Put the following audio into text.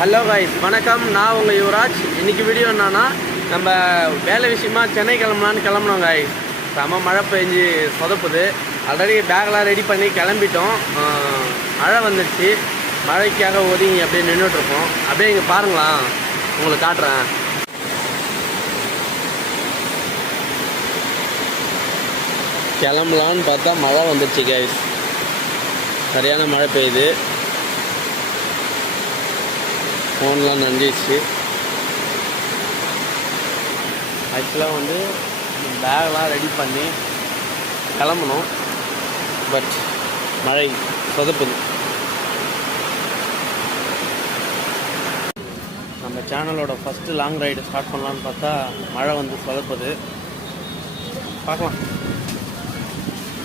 Hello guys, வணக்கம். நான் உங்கள் யுவராஜ். இன்றைக்கி வீடியோ என்னன்னா, நம்ம வேலை விஷயமா சென்னை கிளம்புனோம் கைஸ். செம மழை பெஞ்சு சொதப்புது. ஆல்ரெடி பேக்கெலாம் ரெடி பண்ணி கிளம்பிட்டோம். மழை வந்துடுச்சு. மழைக்காக ஒதுங்கி அப்படியே நின்றுட்டுருக்கோம். அப்படியே இங்கே பாருங்களா, உங்களுக்கு காட்டுறேன். கிளம்பலான்னு பார்த்தா மழை வந்துடுச்சு கைஸ். சரியான மழை பெய்யுது. ஃபோன்லாம் நனைஞ்சிச்சு. ஆக்சுவலாக வந்து பேக்லாம் ரெடி பண்ணி கிளம்பணும். பட் மழை சொதப்புது. நம்ம சேனலோட ஃபஸ்ட்டு லாங் ரைடு ஸ்டார்ட் பண்ணலான்னு பார்த்தா மழை வந்து சொதப்புது. பார்க்கலாம்.